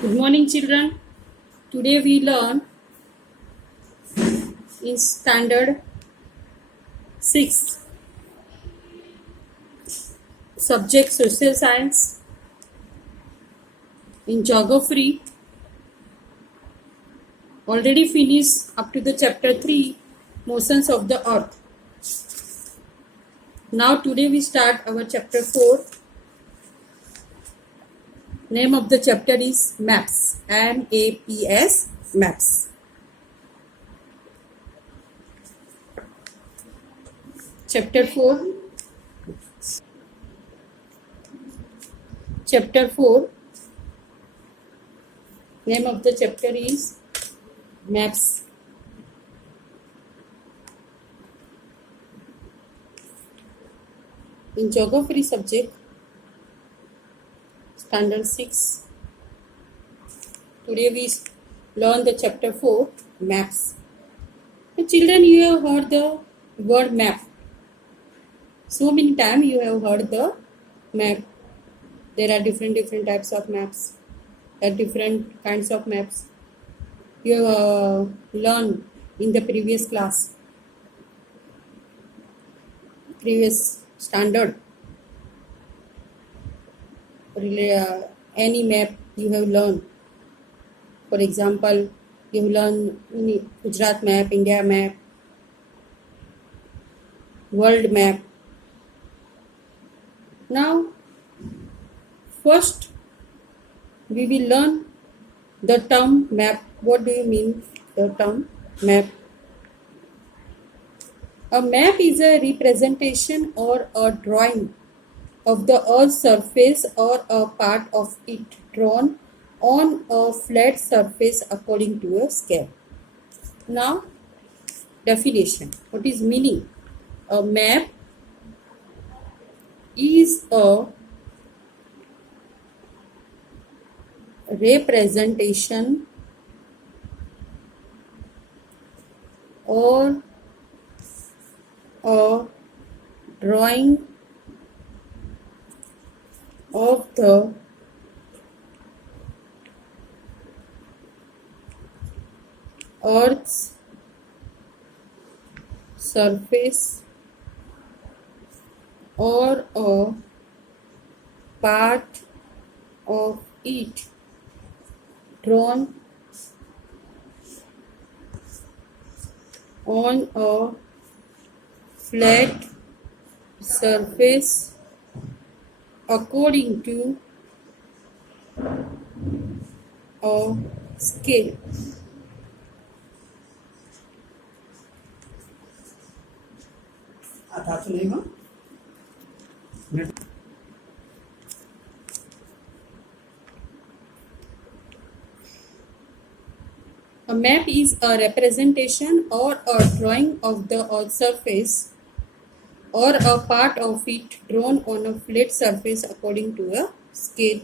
Good morning, children. Today we learn in standard 6 subject social science. In geography, already finished up to the chapter 3 motions of the earth. Now today we start our chapter 4. Name of the chapter is maps. MAPS, maps. Chapter 4. Chapter 4. Name of the chapter is maps. In geography subject, standard 6. Today we learn the chapter 4, maps. So children, you have heard the word map. So many times you have heard the map. There are different types of maps. There are different kinds of maps. You have learned in the previous class, previous standard. Any map you have learned. For example, you have learned Gujarat map, India map, world map. Now, first we will learn the term map. What do you mean the term map? A map is a representation or a drawing of the Earth's surface or a part of it drawn on a flat surface according to a scale. Now, definition. What is meaning? A map is a representation or a drawing of the Earth's surface or a part of it drawn on a flat surface according to a scale. A map is a representation or a drawing of the Earth's surface or a part of it drawn on a flat surface according to a scale.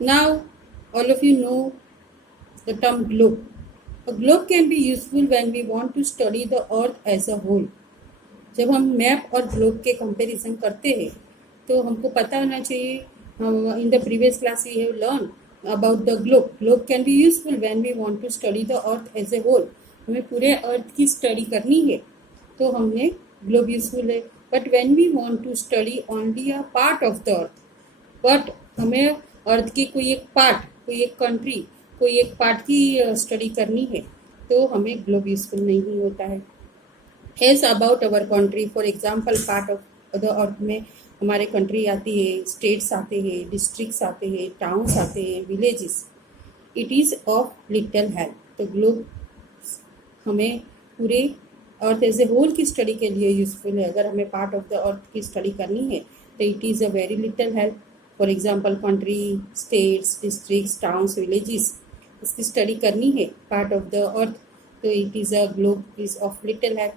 Now, all of you know the term globe. A globe can be useful when we want to study the earth as a whole. जब हम map और globe के comparison करते हैं तो हमको पता होना चाहिए. In the previous class we have learned about the globe. Globe can be useful when we want to study the earth as a whole. हमें पूरे अर्थ की स्टडी करनी है तो हमने ग्लोब यूजफुल है. But when we want to study only a part of the earth, but हमें earth की कोई एक पार्ट, कोई एक कंट्री, कोई एक पार्ट की स्टडी करनी है तो हमें ग्लोब यूजफुल नहीं होता है. As about our country, for example part of the earth में हमारे कंट्री आती है, स्टेट्स आते हैं, डिस्ट्रिक्ट्स आते हैं, टाउन्स आते हैं, villages. It is of little help. तो ग्लोब हमें पूरे अर्थ एज ए होल की स्टडी के लिए यूजफुल है. अगर हमें पार्ट ऑफ द अर्थ की स्टडी करनी है तो it is a very little help. For example country, states, districts, towns, villages, इसकी स्टडी करनी है पार्ट ऑफ द अर्थ तो it is a globe is of little help.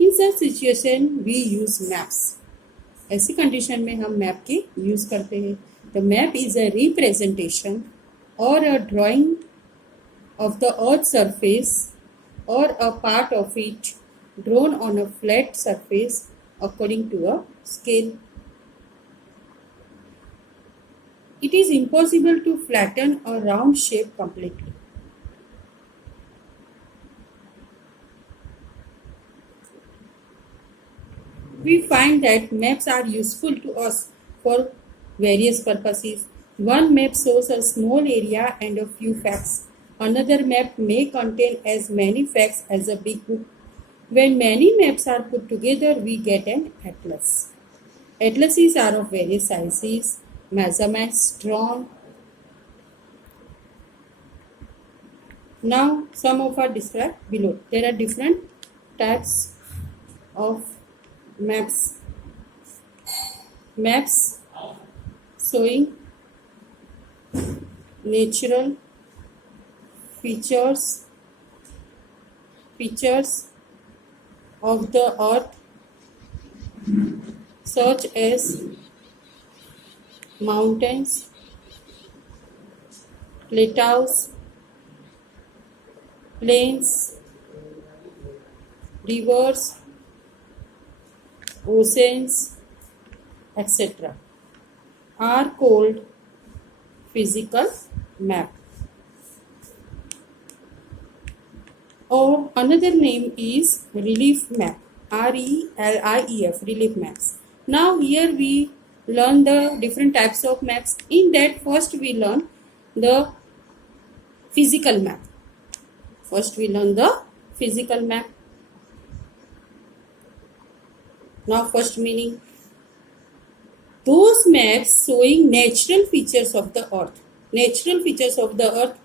In such situation we use maps. ऐसी condition में हम map के use करते हैं. The map is a representation और a drawing of the earth's surface or a part of it drawn on a flat surface according to a scale. It is impossible to flatten a round shape completely. We find that maps are useful to us for various purposes. One map shows a small area and a few facts. Another map may contain as many facts as a big book. When many maps are put together, we get an atlas. Atlases are of various sizes, measurements drawn. Now, some of are described below. There are different types of maps. Maps showing natural features of the earth, such as mountains, plateaus, plains, rivers, oceans, etc. are called physical map. Or another name is relief map, RELIEF, relief maps. Now here we learn the different types of maps. In that, first we learn the physical map. Now first meaning, those maps showing natural features of the earth. Natural features of the earth,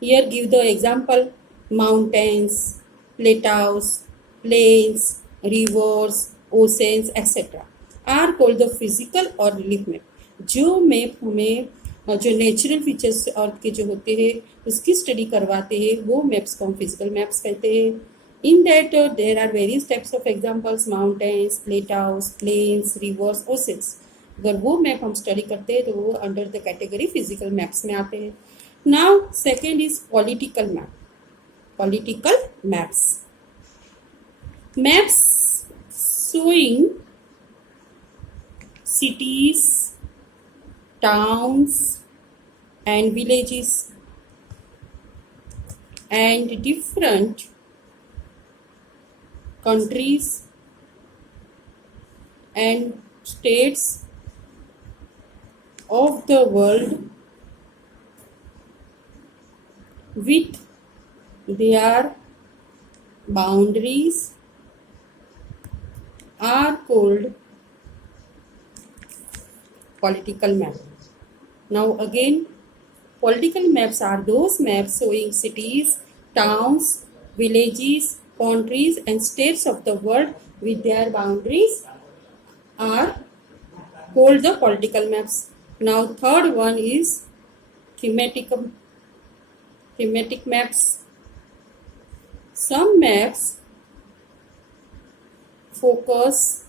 here give the example: mountains, plateaus, plains, rivers, oceans, etc. are called the physical or relief map. जो map हमें जो natural features अर्थ के जो होते हैं उसकी study करवाते हैं वो मैप्स को हम फिजिकल मैप्स कहते हैं. In that there are various types of examples: mountains, plateaus, plains, rivers, oceans. अगर वो मैप हम स्टडी करते हैं तो वो under the category physical maps में आते हैं. Now second is political map. Political maps. Maps showing cities, towns and villages and different countries and states of the world with their boundaries are called political map. Now again, political maps are those maps showing cities, towns, villages, countries and states of the world with their boundaries are called the political maps. Now third one is thematic maps. Some maps focus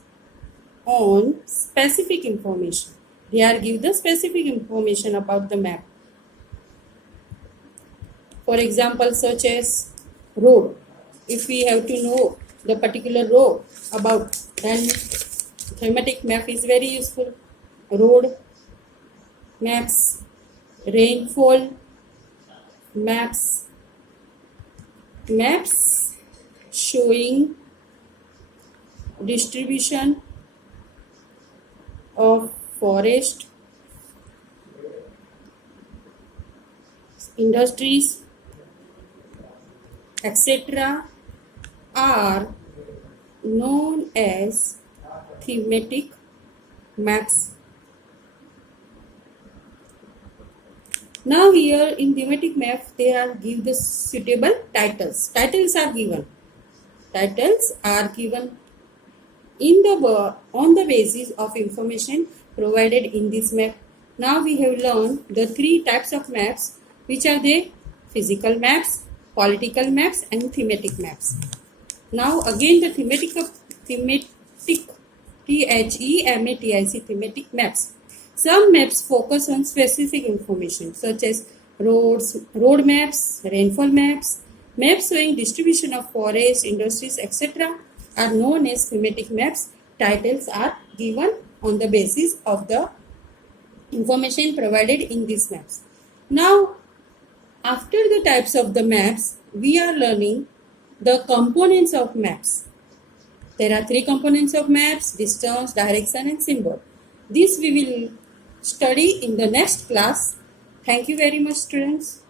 on specific information. They are give the specific information about the map. For example, such as road. If we have to know the particular road about, then thematic map is very useful. Road maps, rainfall maps, maps showing distribution of forest, industries, etc. are known as thematic maps. Now here in thematic map they are give the suitable titles. Titles are given in the on the basis of information provided in this map. Now we have learned the three types of maps, which are the physical maps, political maps and thematic maps. Now again the thematic thematic maps. Some maps focus on specific information such as road maps, rainfall maps, maps showing distribution of forests, industries, etc. are known as thematic maps. Titles are given on the basis of the information provided in these maps. Now, after the types of the maps, we are learning the components of maps. There are three components of maps: distance, direction and symbol. This we will study in the next class. Thank you very much, students.